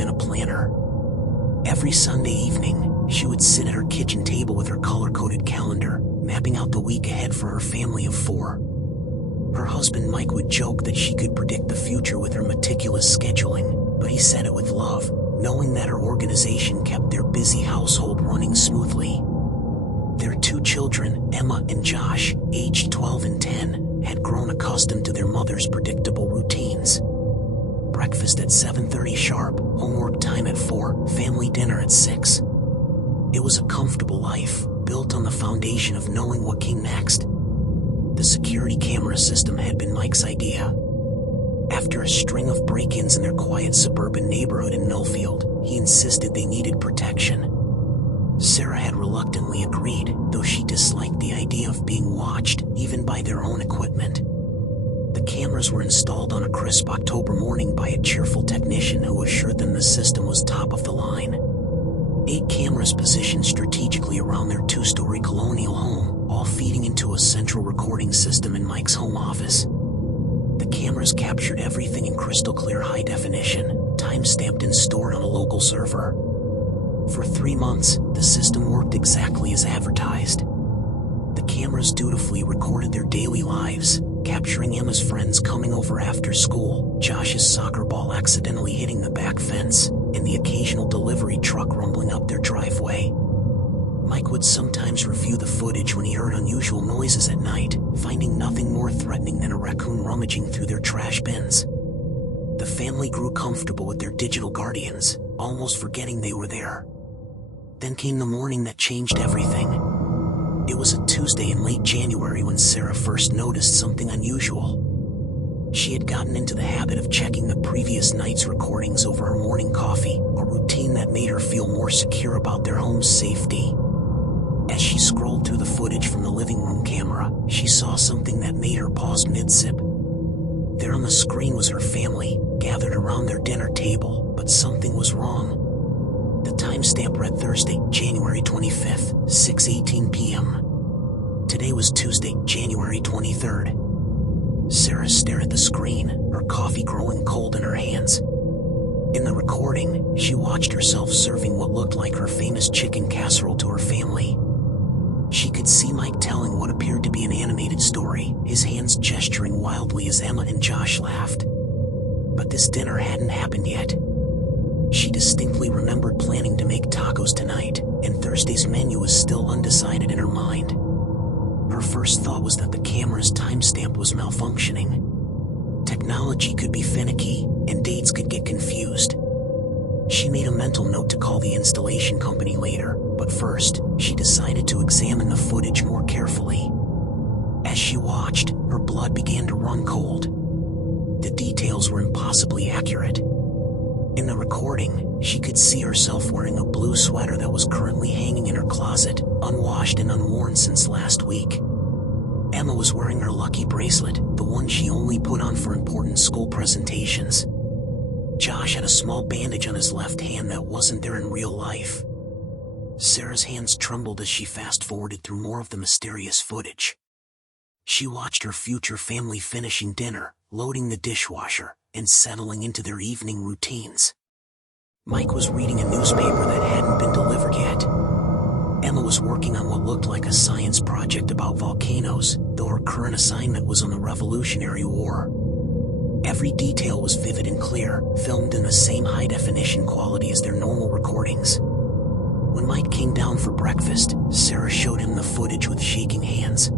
been a planner. Every Sunday evening, she would sit at her kitchen table with her color-coded calendar, mapping out the week ahead for her family of 4. Her husband Mike would joke that she could predict the future with her meticulous scheduling, but he said it with love, knowing that her organization kept their busy household running smoothly. Their 2 children, Emma and Josh, aged 12 and 10, had grown accustomed to their mother's predictable routines. Breakfast at 7:30 sharp, homework time at 4, family dinner at 6. It was a comfortable life, built on the foundation of knowing what came next. The security camera system had been Mike's idea. After a string of break-ins in their quiet suburban neighborhood in Millfield, he insisted they needed protection. Sarah had reluctantly agreed, though she disliked the idea of being watched, even by their own equipment. The cameras were installed on a crisp October morning by a cheerful technician who assured them the system was top of the line. 8 cameras positioned strategically around their 2-story colonial home, all feeding into a central recording system in Mike's home office. The cameras captured everything in crystal clear high definition, time-stamped and stored on a local server. For 3 months, the system worked exactly as advertised. The cameras dutifully recorded their daily lives, capturing Emma's friends coming over after school, Josh's soccer ball accidentally hitting the back fence, and the occasional delivery truck rumbling up their driveway. Mike would sometimes review the footage when he heard unusual noises at night, finding nothing more threatening than a raccoon rummaging through their trash bins. The family grew comfortable with their digital guardians, almost forgetting they were there. Then came the morning that changed everything. It was a Tuesday in late January when Sarah first noticed something unusual. She had gotten into the habit of checking the previous night's recordings over her morning coffee, a routine that made her feel more secure about their home's safety. As she scrolled through the footage from the living room camera, she saw something that made her pause mid-sip. There on the screen was her family, gathered around their dinner table, but something was wrong. The timestamp read Thursday, January 25th, 6:18 p.m. Today was Tuesday, January 23rd. Sarah stared at the screen, her coffee growing cold in her hands. In the recording, she watched herself serving what looked like her famous chicken casserole to her family. She could see Mike telling what appeared to be an animated story, his hands gesturing wildly as Emma and Josh laughed. But this dinner hadn't happened yet. She distinctly remembered planning to make tacos tonight, and Thursday's menu was still undecided in her mind. Her first thought was that the camera's timestamp was malfunctioning. Technology could be finicky, and dates could get confused. She made a mental note to call the installation company later, but first, she decided to examine the footage more carefully. As she watched, her blood began to run cold. The details were impossibly accurate. In the recording, she could see herself wearing a blue sweater that was currently hanging in her closet, unwashed and unworn since last week. Emma was wearing her lucky bracelet, the one she only put on for important school presentations. Josh had a small bandage on his left hand that wasn't there in real life. Sarah's hands trembled as she fast-forwarded through more of the mysterious footage. She watched her future family finishing dinner, loading the dishwasher, and settling into their evening routines. Mike was reading a newspaper that hadn't been delivered yet. Emma was working on what looked like a science project about volcanoes, though her current assignment was on the Revolutionary War. Every detail was vivid and clear, filmed in the same high-definition quality as their normal recordings. When Mike came down for breakfast, Sarah showed him the footage with shaking hands.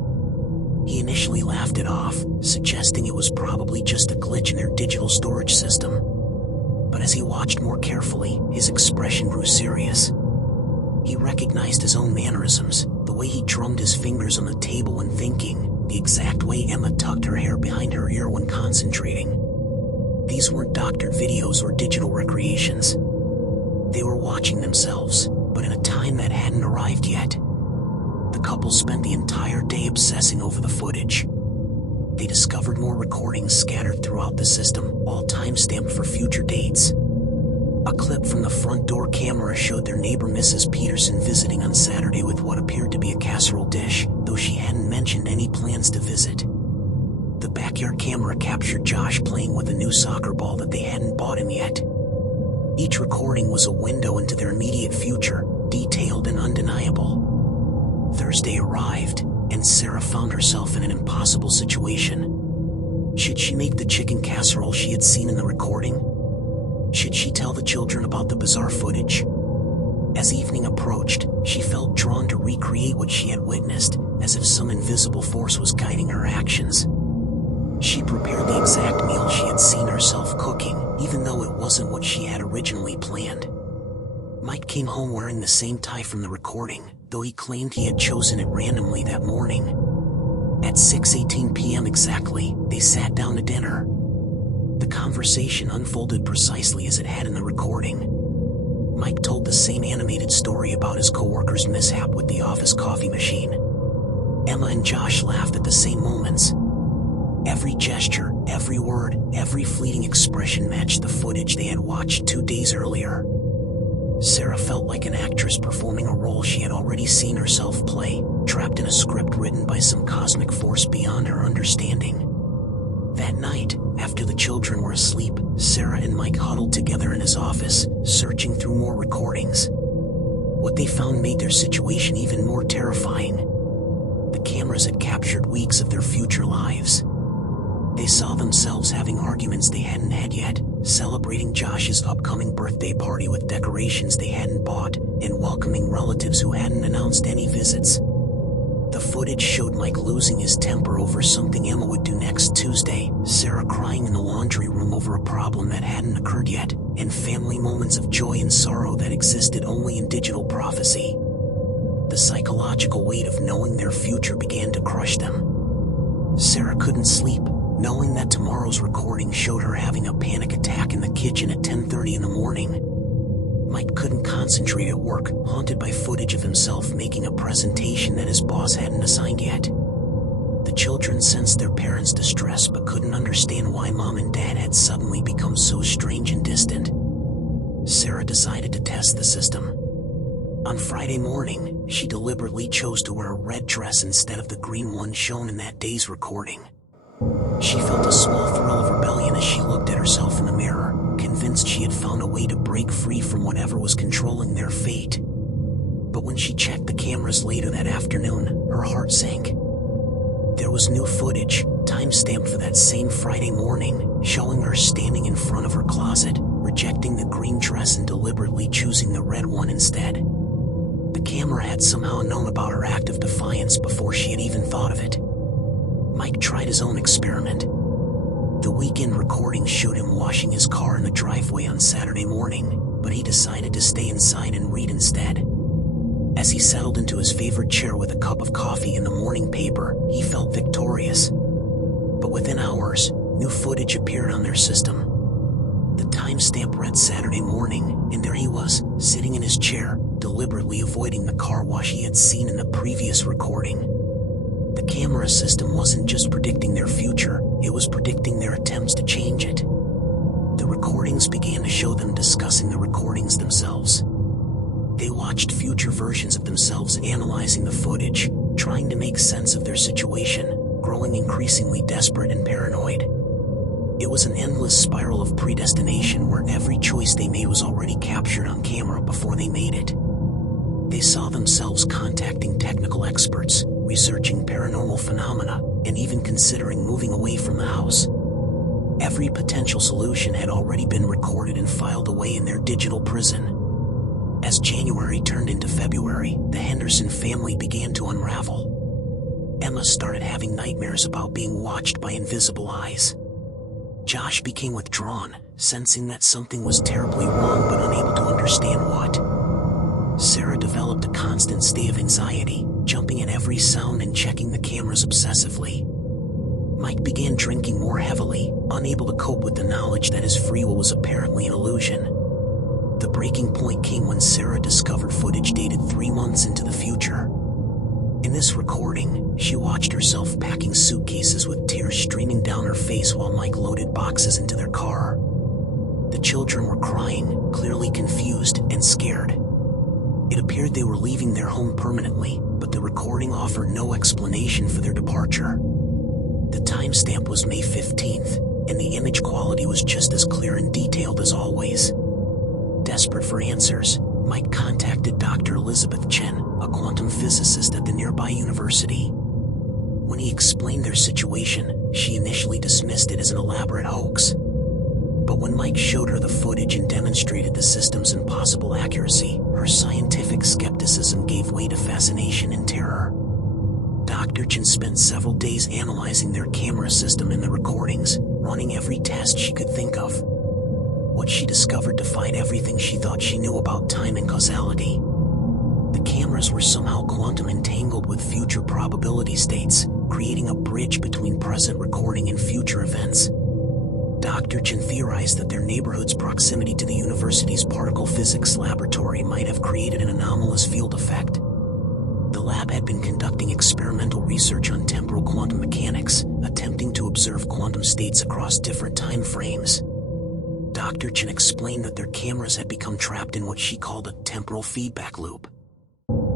He initially laughed it off, suggesting it was probably just a glitch in their digital storage system. But as he watched more carefully, his expression grew serious. He recognized his own mannerisms, the way he drummed his fingers on the table when thinking, the exact way Emma tucked her hair behind her ear when concentrating. These weren't doctored videos or digital recreations. They were watching themselves, but in a time that hadn't arrived yet. The couple spent the entire day obsessing over the footage. They discovered more recordings scattered throughout the system, all time-stamped for future dates. A clip from the front door camera showed their neighbor Mrs. Peterson visiting on Saturday with what appeared to be a casserole dish, though she hadn't mentioned any plans to visit. The backyard camera captured Josh playing with a new soccer ball that they hadn't bought him yet. Each recording was a window into their immediate future, detailed and undeniable. Thursday arrived, and Sarah found herself in an impossible situation. Should she make the chicken casserole she had seen in the recording? Should she tell the children about the bizarre footage? As evening approached, she felt drawn to recreate what she had witnessed, as if some invisible force was guiding her actions. She prepared the exact meal she had seen herself cooking, even though it wasn't what she had originally planned. Mike came home wearing the same tie from the recording, though he claimed he had chosen it randomly that morning. At 6:18 p.m. exactly, they sat down to dinner. The conversation unfolded precisely as it had in the recording. Mike told the same animated story about his coworker's mishap with the office coffee machine. Emma and Josh laughed at the same moments. Every gesture, every word, every fleeting expression matched the footage they had watched 2 days earlier. Sarah felt like an actress performing a role she had already seen herself play, trapped in a script written by some cosmic force beyond her understanding. That night, after the children were asleep, Sarah and Mike huddled together in his office, searching through more recordings. What they found made their situation even more terrifying. The cameras had captured weeks of their future lives. They saw themselves having arguments they hadn't had yet, celebrating Josh's upcoming birthday party with decorations they hadn't bought, and welcoming relatives who hadn't announced any visits. The footage showed Mike losing his temper over something Emma would do next Tuesday, Sarah crying in the laundry room over a problem that hadn't occurred yet, and family moments of joy and sorrow that existed only in digital prophecy. The psychological weight of knowing their future began to crush them. Sarah couldn't sleep, knowing that tomorrow's recording showed her having a panic attack in the kitchen at 10:30 in the morning. Mike couldn't concentrate at work, haunted by footage of himself making a presentation that his boss hadn't assigned yet. The children sensed their parents' distress but couldn't understand why Mom and Dad had suddenly become so strange and distant. Sarah decided to test the system. On Friday morning, she deliberately chose to wear a red dress instead of the green one shown in that day's recording. She felt a small thrill of rebellion as she looked at herself in the mirror, convinced she had found a way to break free from whatever was controlling their fate. But when she checked the cameras later that afternoon, her heart sank. There was new footage, time-stamped for that same Friday morning, showing her standing in front of her closet, rejecting the green dress and deliberately choosing the red one instead. The camera had somehow known about her act of defiance before she had even thought of it. Mike tried his own experiment. The weekend recording showed him washing his car in the driveway on Saturday morning, but he decided to stay inside and read instead. As he settled into his favorite chair with a cup of coffee and the morning paper, he felt victorious. But within hours, new footage appeared on their system. The timestamp read Saturday morning, and there he was, sitting in his chair, deliberately avoiding the car wash he had seen in the previous recording. The camera system wasn't just predicting their future, it was predicting their attempts to change it. The recordings began to show them discussing the recordings themselves. They watched future versions of themselves analyzing the footage, trying to make sense of their situation, growing increasingly desperate and paranoid. It was an endless spiral of predestination where every choice they made was already captured on camera before they made it. They saw themselves contacting technical experts, researching paranormal phenomena, and even considering moving away from the house. Every potential solution had already been recorded and filed away in their digital prison. As January turned into February, the Henderson family began to unravel. Emma started having nightmares about being watched by invisible eyes. Josh became withdrawn, sensing that something was terribly wrong but unable to understand what. Sarah developed a constant state of anxiety, jumping at every sound and checking the cameras obsessively. Mike began drinking more heavily, unable to cope with the knowledge that his free will was apparently an illusion. The breaking point came when Sarah discovered footage dated 3 months into the future. In this recording, she watched herself packing suitcases with tears streaming down her face while Mike loaded boxes into their car. The children were crying, clearly confused and scared. It appeared they were leaving their home permanently, but the recording offered no explanation for their departure. The timestamp was May 15th, and the image quality was just as clear and detailed as always. Desperate for answers, Mike contacted Dr. Elizabeth Chen, a quantum physicist at the nearby university. When he explained their situation, she initially dismissed it as an elaborate hoax. But when Mike showed her the footage and demonstrated the system's impossible accuracy, her scientific skepticism gave way to fascination and terror. Dr. Chen spent several days analyzing their camera system and the recordings, running every test she could think of. What she discovered defied everything she thought she knew about time and causality. The cameras were somehow quantum entangled with future probability states, creating a bridge between present recording and future events. Dr. Chen theorized that their neighborhood's proximity to the university's particle physics laboratory might have created an anomalous field effect. The lab had been conducting experimental research on temporal quantum mechanics, attempting to observe quantum states across different time frames. Dr. Chen explained that their cameras had become trapped in what she called a temporal feedback loop.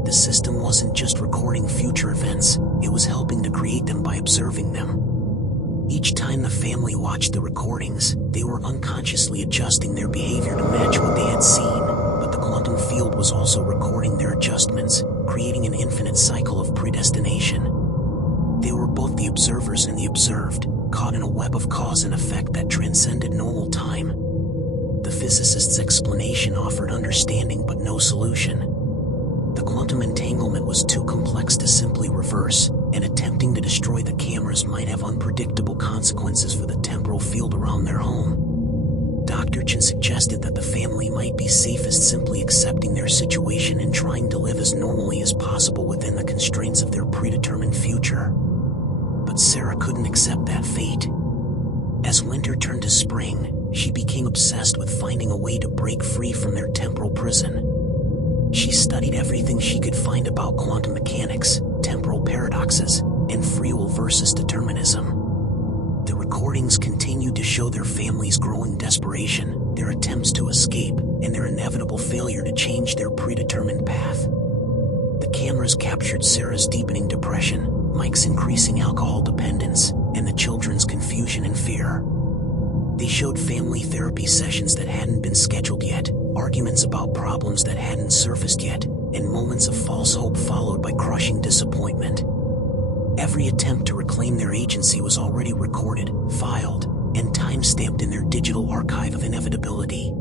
The system wasn't just recording future events, it was helping to create them by observing them. Each time the family watched the recordings, they were unconsciously adjusting their behavior to match what they had seen, but the quantum field was also recording their adjustments, creating an infinite cycle of predestination. They were both the observers and the observed, caught in a web of cause and effect that transcended normal time. The physicist's explanation offered understanding but no solution. The quantum entanglement was too complex to simply reverse, and attempting to destroy the cameras might have unpredictable consequences for the temporal field around their home. Dr. Chen suggested that the family might be safest simply accepting their situation and trying to live as normally as possible within the constraints of their predetermined future. But Sarah couldn't accept that fate. As winter turned to spring, she became obsessed with finding a way to break free from their temporal prison. She studied everything she could find about quantum mechanics, temporal paradoxes, and free will versus determinism. The recordings continued to show their family's growing desperation, their attempts to escape, and their inevitable failure to change their predetermined path. The cameras captured Sarah's deepening depression, Mike's increasing alcohol dependence, and the children's confusion and fear. They showed family therapy sessions that hadn't been scheduled yet, arguments about problems that hadn't surfaced yet, and moments of false hope followed by crushing disappointment. Every attempt to reclaim their agency was already recorded, filed, and time-stamped in their digital archive of inevitability.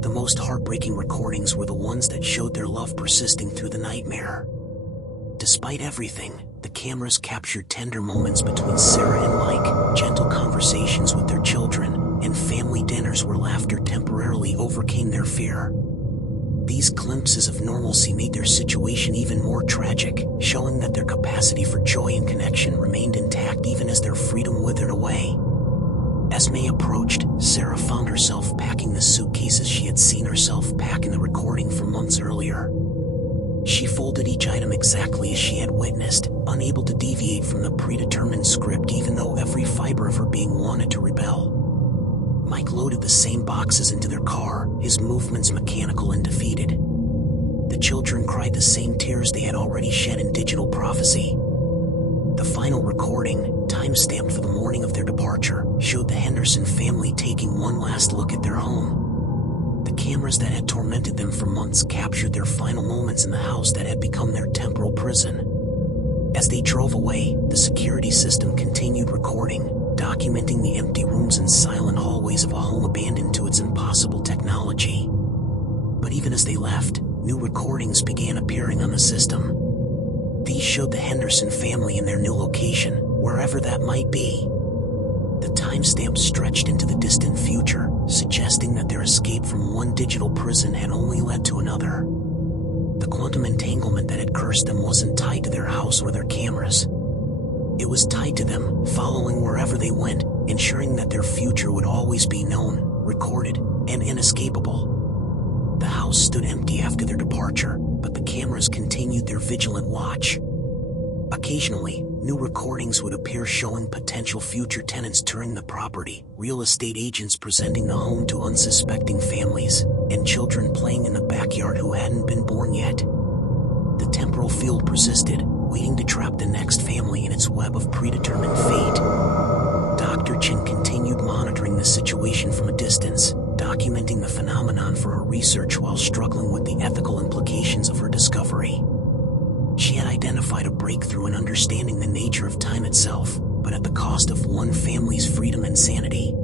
The most heartbreaking recordings were the ones that showed their love persisting through the nightmare. Despite everything, the cameras captured tender moments between Sarah and Mike, gentle conversations with their children, and family dinners where laughter temporarily overcame their fear. These glimpses of normalcy made their situation even more tragic, showing that their capacity for joy and connection remained intact even as their freedom withered away. As May approached, Sarah found herself packing the suitcases she had seen herself pack in the recording from months earlier. She folded each item exactly as she had witnessed, unable to deviate from the predetermined script even though every fiber of her being wanted to rebel. Mike loaded the same boxes into their car, his movements mechanical and defeated. The children cried the same tears they had already shed in digital prophecy. The final recording, time-stamped for the morning of their departure, showed the Henderson family taking one last look at their home. The cameras that had tormented them for months captured their final moments in the house that had become their temporal prison. As they drove away, the security system continued recording, documenting the empty rooms and silent hallways of a home abandoned to its impossible technology. But even as they left, new recordings began appearing on the system. These showed the Henderson family in their new location, wherever that might be. The timestamp stretched into the distant future, suggesting that their escape from one digital prison had only led to another. The quantum entanglement that had cursed them wasn't tied to their house or their cameras. It was tied to them, following wherever they went, ensuring that their future would always be known, recorded, and inescapable. The house stood empty after their departure, but the cameras continued their vigilant watch. Occasionally, new recordings would appear showing potential future tenants touring the property, real estate agents presenting the home to unsuspecting families, and children playing in the backyard who hadn't been born yet. The temporal field persisted, waiting to trap the next family in its web of predetermined fate. Dr. Chen continued monitoring the situation from a distance, documenting the phenomenon for her research while struggling with the ethical implications of her discovery. She had identified a breakthrough in understanding the nature of time itself, but at the cost of one family's freedom and sanity.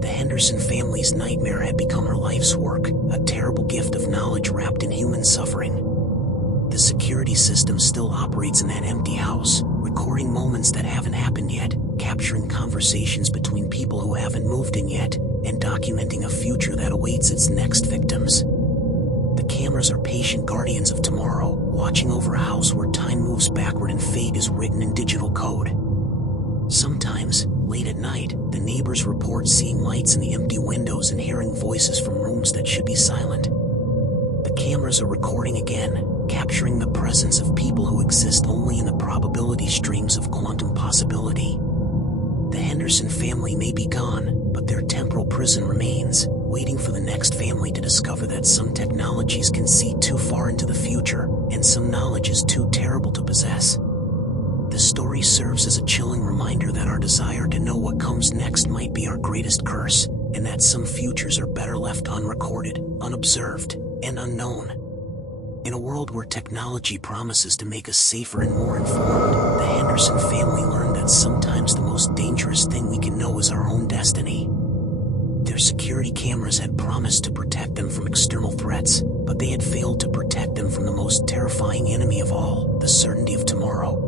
The Henderson family's nightmare had become her life's work, a terrible gift of knowledge wrapped in human suffering. The security system still operates in that empty house, recording moments that haven't happened yet, capturing conversations between people who haven't moved in yet, and documenting a future that awaits its next victims. The cameras are patient guardians of tomorrow, watching over a house where time moves backward and fate is written in digital code. Sometimes, late at night, the neighbors report seeing lights in the empty windows and hearing voices from rooms that should be silent. The cameras are recording again, capturing the presence of people who exist only in the probability streams of quantum possibility. The Henderson family may be gone, but their temporal prison remains, waiting for the next family to discover that some technologies can see too far into the future, and some knowledge is too terrible to possess. The story serves as a chilling reminder that our desire to know what comes next might be our greatest curse, and that some futures are better left unrecorded, unobserved, and unknown. In a world where technology promises to make us safer and more informed, the Henderson family learned that sometimes the most dangerous thing we can know is our own destiny. Their security cameras had promised to protect them from external threats, but they had failed to protect them from the most terrifying enemy of all, the certainty of tomorrow.